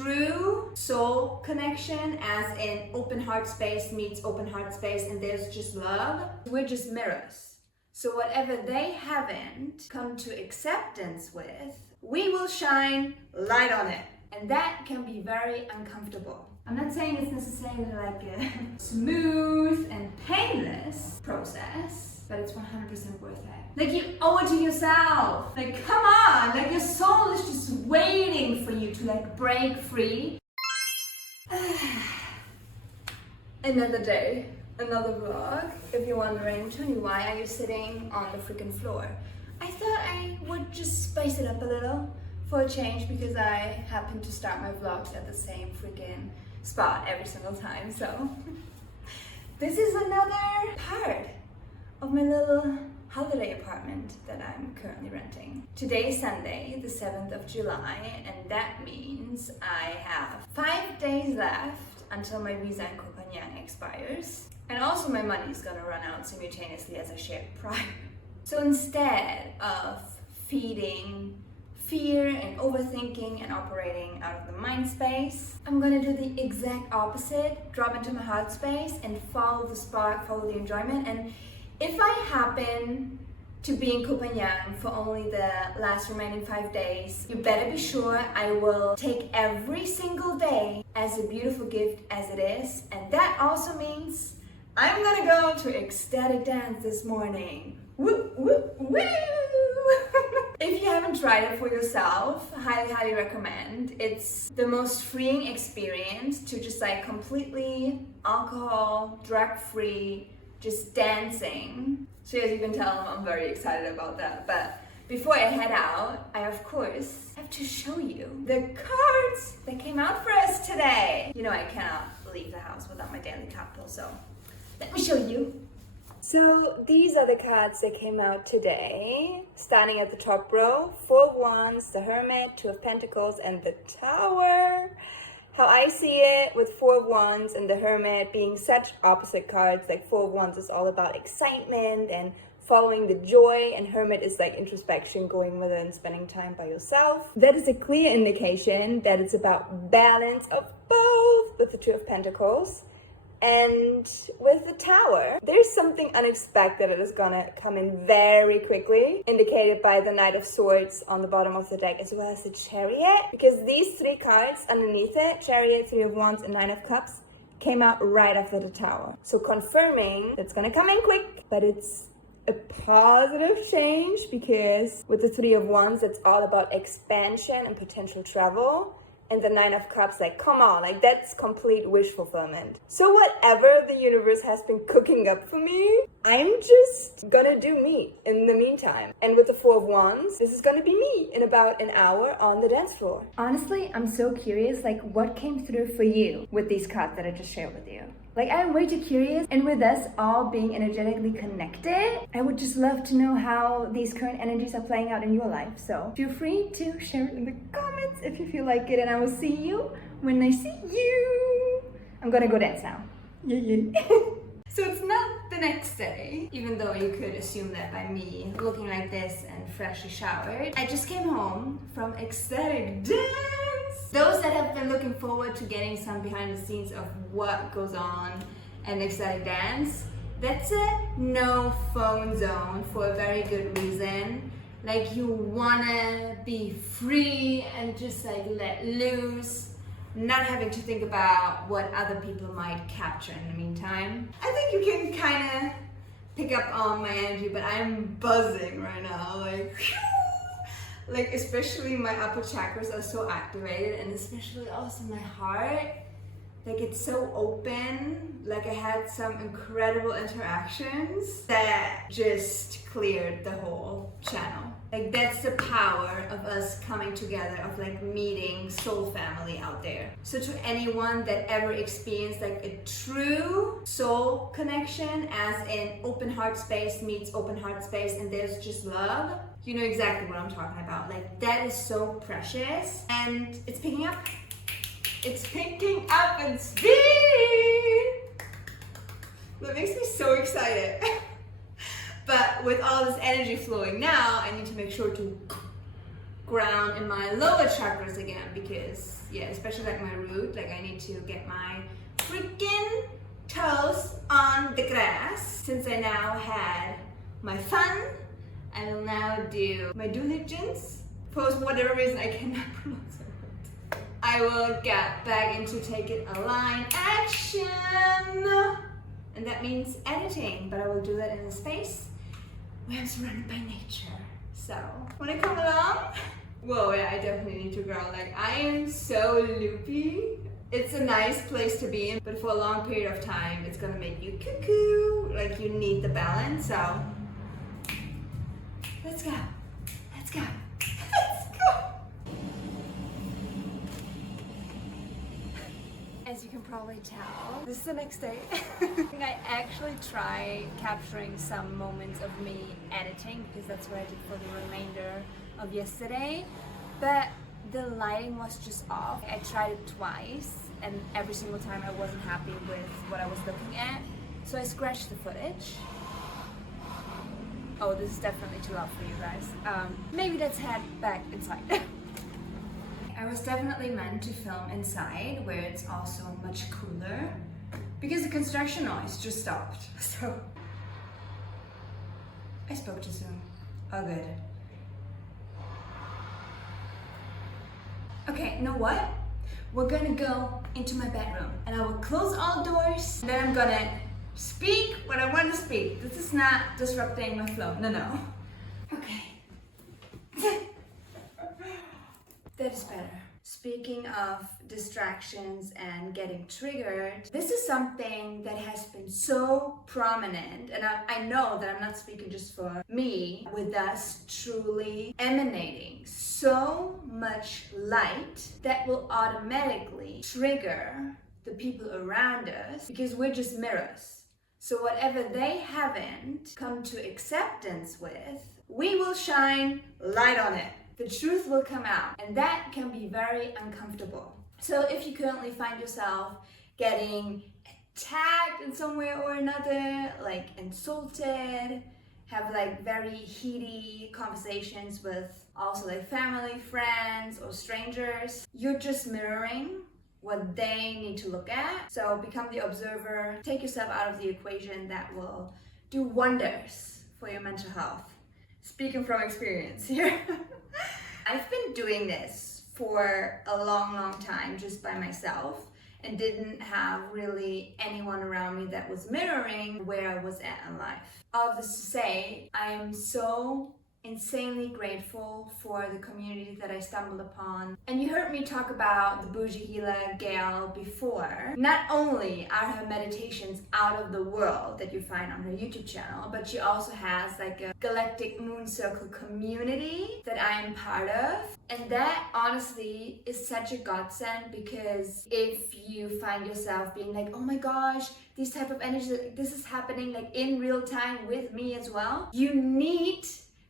true soul connection, as in open heart space meets open heart space and there's just love, we're just mirrors. So whatever they haven't come to acceptance with, we will shine light on it. And that can be very uncomfortable. I'm not saying it's necessarily like a smooth and painless process, but it's 100% worth it. Like, you owe it to yourself. Like, come on, like your soul is just waiting for you to like break free. Another day, another vlog. If you're wondering, Toni, why are you sitting on the freaking floor? I thought I would just spice it up a little for a change, because I happen to start my vlogs at the same freaking spot every single time. So this is another part of my little holiday apartment that I'm currently renting. Today is Sunday, the 7th of July, and that means I have 5 days left until my visa in Copenhagen expires. And also my money is gonna run out simultaneously, as I shared prior. So instead of feeding fear and overthinking and operating out of the mind space, I'm gonna do the exact opposite, drop into my heart space and follow the spark, follow the enjoyment. And if I happen to be in Copenhagen for only the last remaining 5 days, you better be sure I will take every single day as a beautiful gift as it is. And that also means I'm gonna go to ecstatic dance this morning. Woo, woo, woo! If you haven't tried it for yourself, highly recommend. It's the most freeing experience to just like completely alcohol, drug-free, just dancing. So as you can tell, I'm very excited about that. But before I head out, I of course have to show you the cards that came out for us today. You know I cannot leave the house without my daily cocktail, so let me show you. So these are the cards that came out today, starting at the top row. 4 of Wands, the Hermit, 2 of Pentacles, and the Tower. How I see it, with 4 of Wands and the Hermit being such opposite cards, like 4 of Wands is all about excitement and following the joy, and Hermit is like introspection, going within, spending time by yourself. That is a clear indication that it's about balance of both with the 2 of Pentacles. And with the Tower, there's something unexpected that is gonna come in very quickly, indicated by the Knight of Swords on the bottom of the deck, as well as the Chariot, because these 3 cards underneath it, Chariot, 3 of Wands, and 9 of Cups, came out right after the Tower. So confirming that's gonna come in quick, but it's a positive change, because with the 3 of Wands, it's all about expansion and potential travel. And the 9 of Cups, like, come on, like, that's complete wish fulfillment. So whatever the universe has been cooking up for me, I'm just gonna do me in the meantime. And with the 4 of Wands, this is gonna be me in about an hour on the dance floor. Honestly, I'm so curious, like, what came through for you with these cards that I just shared with you? Like, I'm way too curious, and with us all being energetically connected, I would just love to know how these current energies are playing out in your life. So feel free to share it in the comments if you feel like it, and I will see you when I see you. I'm gonna go dance now. Yeah. So it's not the next day, even though you could assume that by me looking like this and freshly showered. I just came home from ecstatic dance. Those that have been looking forward to getting some behind the scenes of what goes on in ecstatic dance, that's a no phone zone for a very good reason. Like, you wanna be free and just like let loose, not having to think about what other people might capture in the meantime. I think you can kind of pick up on my energy, but I'm buzzing right now, like, whew! Like, especially my upper chakras are so activated, and especially also my heart. Like, it's so open. Like, I had some incredible interactions that just cleared the whole channel. Like, that's the power of us coming together, of like meeting soul family out there. So to anyone that ever experienced like a true soul connection, as in open heart space meets open heart space and there's just love, you know exactly what I'm talking about. Like, that is so precious, and it's picking up. It's picking up in speed. That makes me so excited. But with all this energy flowing now, I need to make sure to ground in my lower chakras again, because Yeah, especially like my root. Like I need to get my freaking toes on the grass. Since I now had my fun, I will now do my diligence. For whatever reason I cannot pronounce it. I will get back into taking a line action. And that means editing, but I will do that in a space where I'm surrounded by nature. So, wanna come along? Whoa, yeah, I definitely need to grow. Like, I am so loopy. It's a nice place to be in, but for a long period of time, it's gonna make you cuckoo. Like, you need the balance, so. Let's go. Let's go. Let's go. As you can probably tell, this is the next day. I actually try capturing some moments of me editing because that's what I did for the remainder of yesterday, but the lighting was just off. I tried it twice and every single time I wasn't happy with what I was looking at, so I scratched the footage. Oh, this is definitely too loud for you guys. Maybe let's head back inside. I was definitely meant to film inside where it's also much cooler because the construction noise just stopped. So I spoke too soon. Oh good. Okay, you know what? We're gonna go into my bedroom and I will close all doors. Then I'm gonna speak what I want to speak. This is not disrupting my flow. No. Okay. That is better. Speaking of distractions and getting triggered, this is something that has been so prominent, and I know that I'm not speaking just for me, with us truly emanating so much light that will automatically trigger the people around us because we're just mirrors. So whatever they haven't come to acceptance with, we will shine light on it. The truth will come out, and that can be very uncomfortable. So if you currently find yourself getting attacked in some way or another, like insulted, have like very heaty conversations with also like family, friends, or strangers, you're just mirroring what they need to look at. So become the observer, take yourself out of the equation. That will do wonders for your mental health. Speaking from experience here. I've been doing this for a long time just by myself and didn't have really anyone around me that was mirroring where I was at in life. All of this to say, I am so insanely grateful for the community that I stumbled upon. And you heard me talk about the bougie healer Gail before. Not only are her meditations out of the world that you find on her YouTube channel, but she also has like a galactic moon circle community that I am part of. And that honestly is such a godsend, because if you find yourself being like, oh my gosh, these type of energies, this is happening like in real time with me as well, you need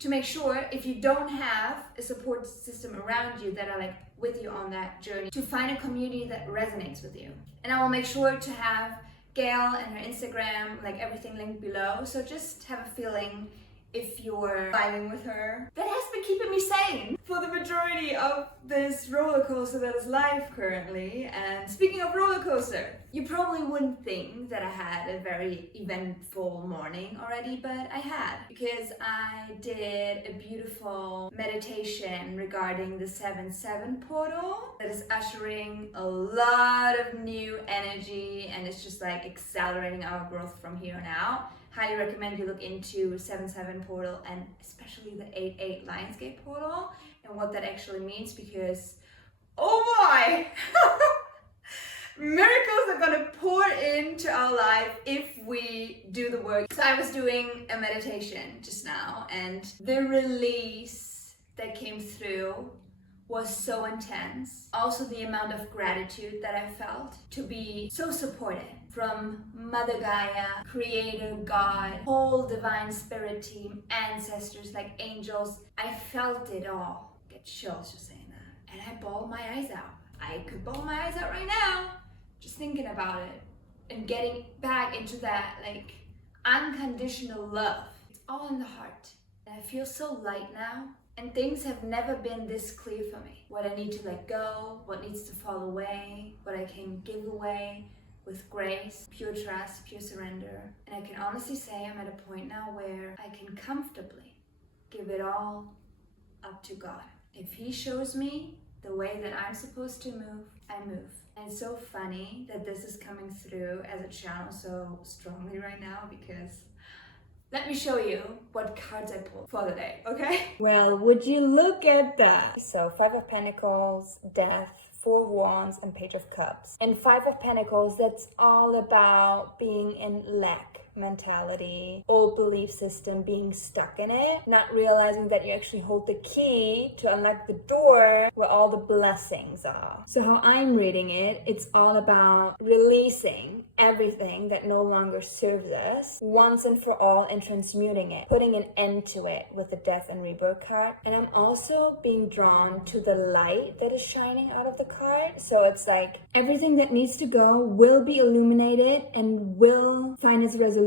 to make sure, if you don't have a support system around you that are like with you on that journey, to find a community that resonates with you. And I will make sure to have Gail and her Instagram, like everything linked below. So just have a feeling if you're vibing with her. That has been keeping me sane for the majority of this roller coaster that is live currently. And speaking of roller coaster, you probably wouldn't think that I had a very eventful morning already, but I had, because I did a beautiful meditation regarding the 7/7 portal that is ushering a lot of new energy, and it's just like accelerating our growth from here on out. Highly recommend you look into 7/7 portal, and especially the 8/8 Lionsgate portal and what that actually means, because oh boy, miracles are gonna pour into our life if we do the work. So I was doing a meditation just now, and the release that came through was so intense. Also the amount of gratitude that I felt to be so supported from Mother Gaia, Creator, God, whole divine spirit team, ancestors like angels. I felt it all. Get chills just saying that. And I bawled my eyes out. I could bawl my eyes out right now just thinking about it and getting back into that like unconditional love. It's all in the heart. And I feel so light now. And things have never been this clear for me. What I need to let go, what needs to fall away, what I can give away with grace, pure trust, pure surrender. And I can honestly say I'm at a point now where I can comfortably give it all up to God. If He shows me the way that I'm supposed to move, I move. And it's so funny that this is coming through as a channel so strongly right now, because let me show you what cards I pulled for the day, okay? Well, would you look at that? So 5 of Pentacles, Death, 4 of Wands, and Page of Cups. And 5 of Pentacles, that's all about being in lack mentality, old belief system, being stuck in it, not realizing that you actually hold the key to unlock the door where all the blessings are. So how I'm reading it, it's all about releasing everything that no longer serves us once and for all and transmuting it, putting an end to it with the Death and Rebirth card. And I'm also being drawn to the light that is shining out of the card. So it's like everything that needs to go will be illuminated and will find its resolution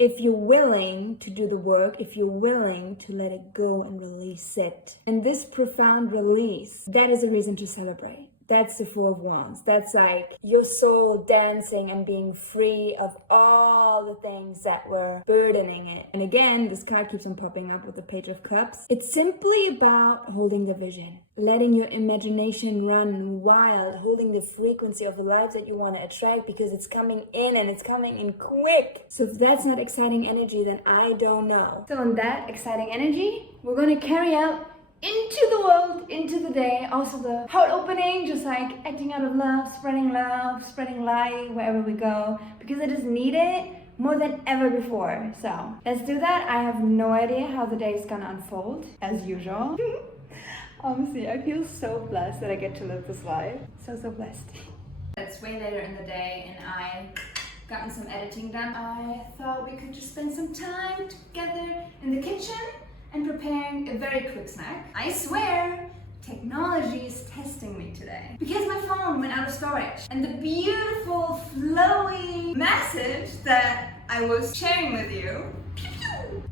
if you're willing to do the work, if you're willing to let it go and release it. And this profound release, that is a reason to celebrate. That's the 4 of Wands. That's like your soul dancing and being free of all the things that were burdening it. And again, this card keeps on popping up with the Page of Cups. It's simply about holding the vision, letting your imagination run wild, holding the frequency of the lives that you want to attract, because it's coming in and it's coming in quick. So if that's not exciting energy, then I don't know. So in that exciting energy, we're going to carry out into the world, into the day, also the heart opening, just like acting out of love, spreading light wherever we go, because it is needed more than ever before. So let's do that. I have no idea how the day is gonna unfold, as usual. Honestly, I feel so blessed that I get to live this life. So blessed. It's way later in the day and I gotten some editing done. I thought we could just spend some time together in the kitchen and preparing a very quick snack. I swear, technology is testing me today, because my phone went out of storage and the beautiful flowy message that I was sharing with you.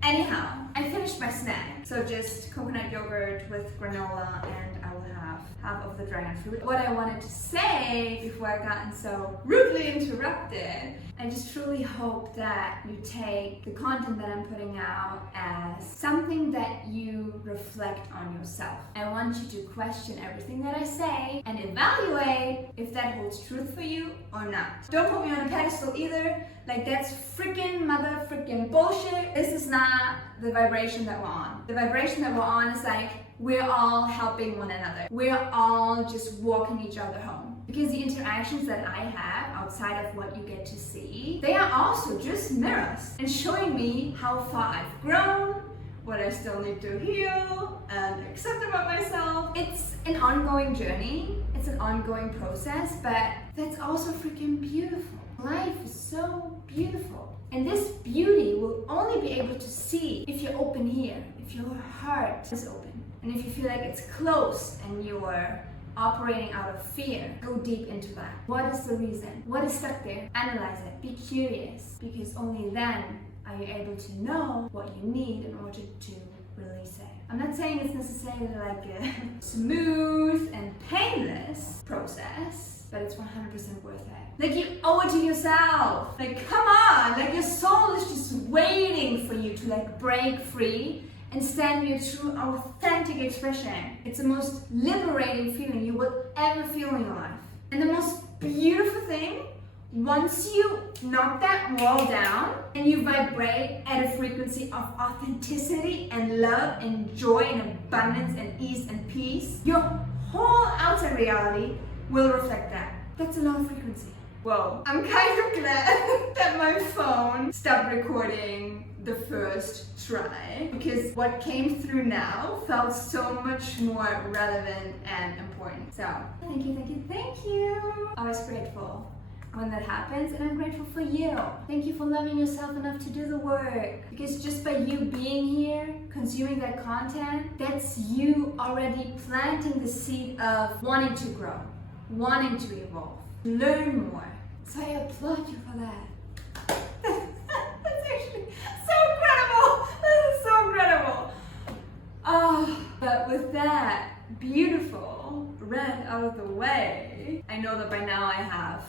Anyhow, I finished my snack. So just coconut yogurt with granola, and I will have half of the dragon fruit. What I wanted to say before I gotten so rudely interrupted, I just truly hope that you take the content that I'm putting out as something that you reflect on yourself. I want you to question everything that I say and evaluate if that holds truth for you or not. Don't put me on a pedestal either. Like, that's freaking mother-freaking bullshit. This is not the vibration that we're on. The vibration that we're on is like, we're all helping one another. We're all just walking each other home. Because the interactions that I have outside of what you get to see, they are also just mirrors and showing me how far I've grown, what I still need to heal and accept about myself. It's an ongoing journey. It's an ongoing process, but that's also freaking beautiful. Life is so beautiful. And this beauty will only be able to see if you're open here, if your heart is open. And if you feel like it's closed and you are operating out of fear, go deep into that. What is the reason? What is stuck there? Analyze it. Be curious, because only then are you able to know what you need in order to release it. I'm not saying it's necessarily like a smooth and painless process, but it's 100% worth it. Like, you owe it to yourself. Like, come on. Like, your soul is just waiting for you to like break free and stand your true, authentic expression. It's the most liberating feeling you will ever feel in your life. And the most beautiful thing, once you knock that wall down and you vibrate at a frequency of authenticity and love and joy and abundance and ease and peace, your whole outer reality will reflect that. That's a low frequency. Whoa. I'm kind of glad that my phone stopped recording the first try, because what came through now felt so much more relevant and important. So thank you. Always grateful when that happens, and I'm grateful for you. Thank you for loving yourself enough to do the work, because just by you being here, consuming that content, that's you already planting the seed of wanting to grow, wanting to evolve, learn more. So I applaud you for that. That's actually so incredible. That is so incredible. Oh, but But with that beautiful rant out of the way, I know that by now I have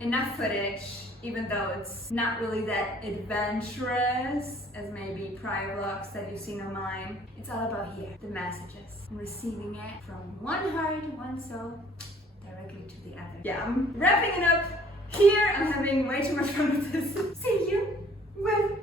enough footage, even though it's not really that adventurous as maybe prior vlogs that you've seen on mine. It's all about here, the messages, and receiving it from one heart, one soul, directly to the other. Yeah, I'm wrapping it up here. I'm having way too much fun with this. See you when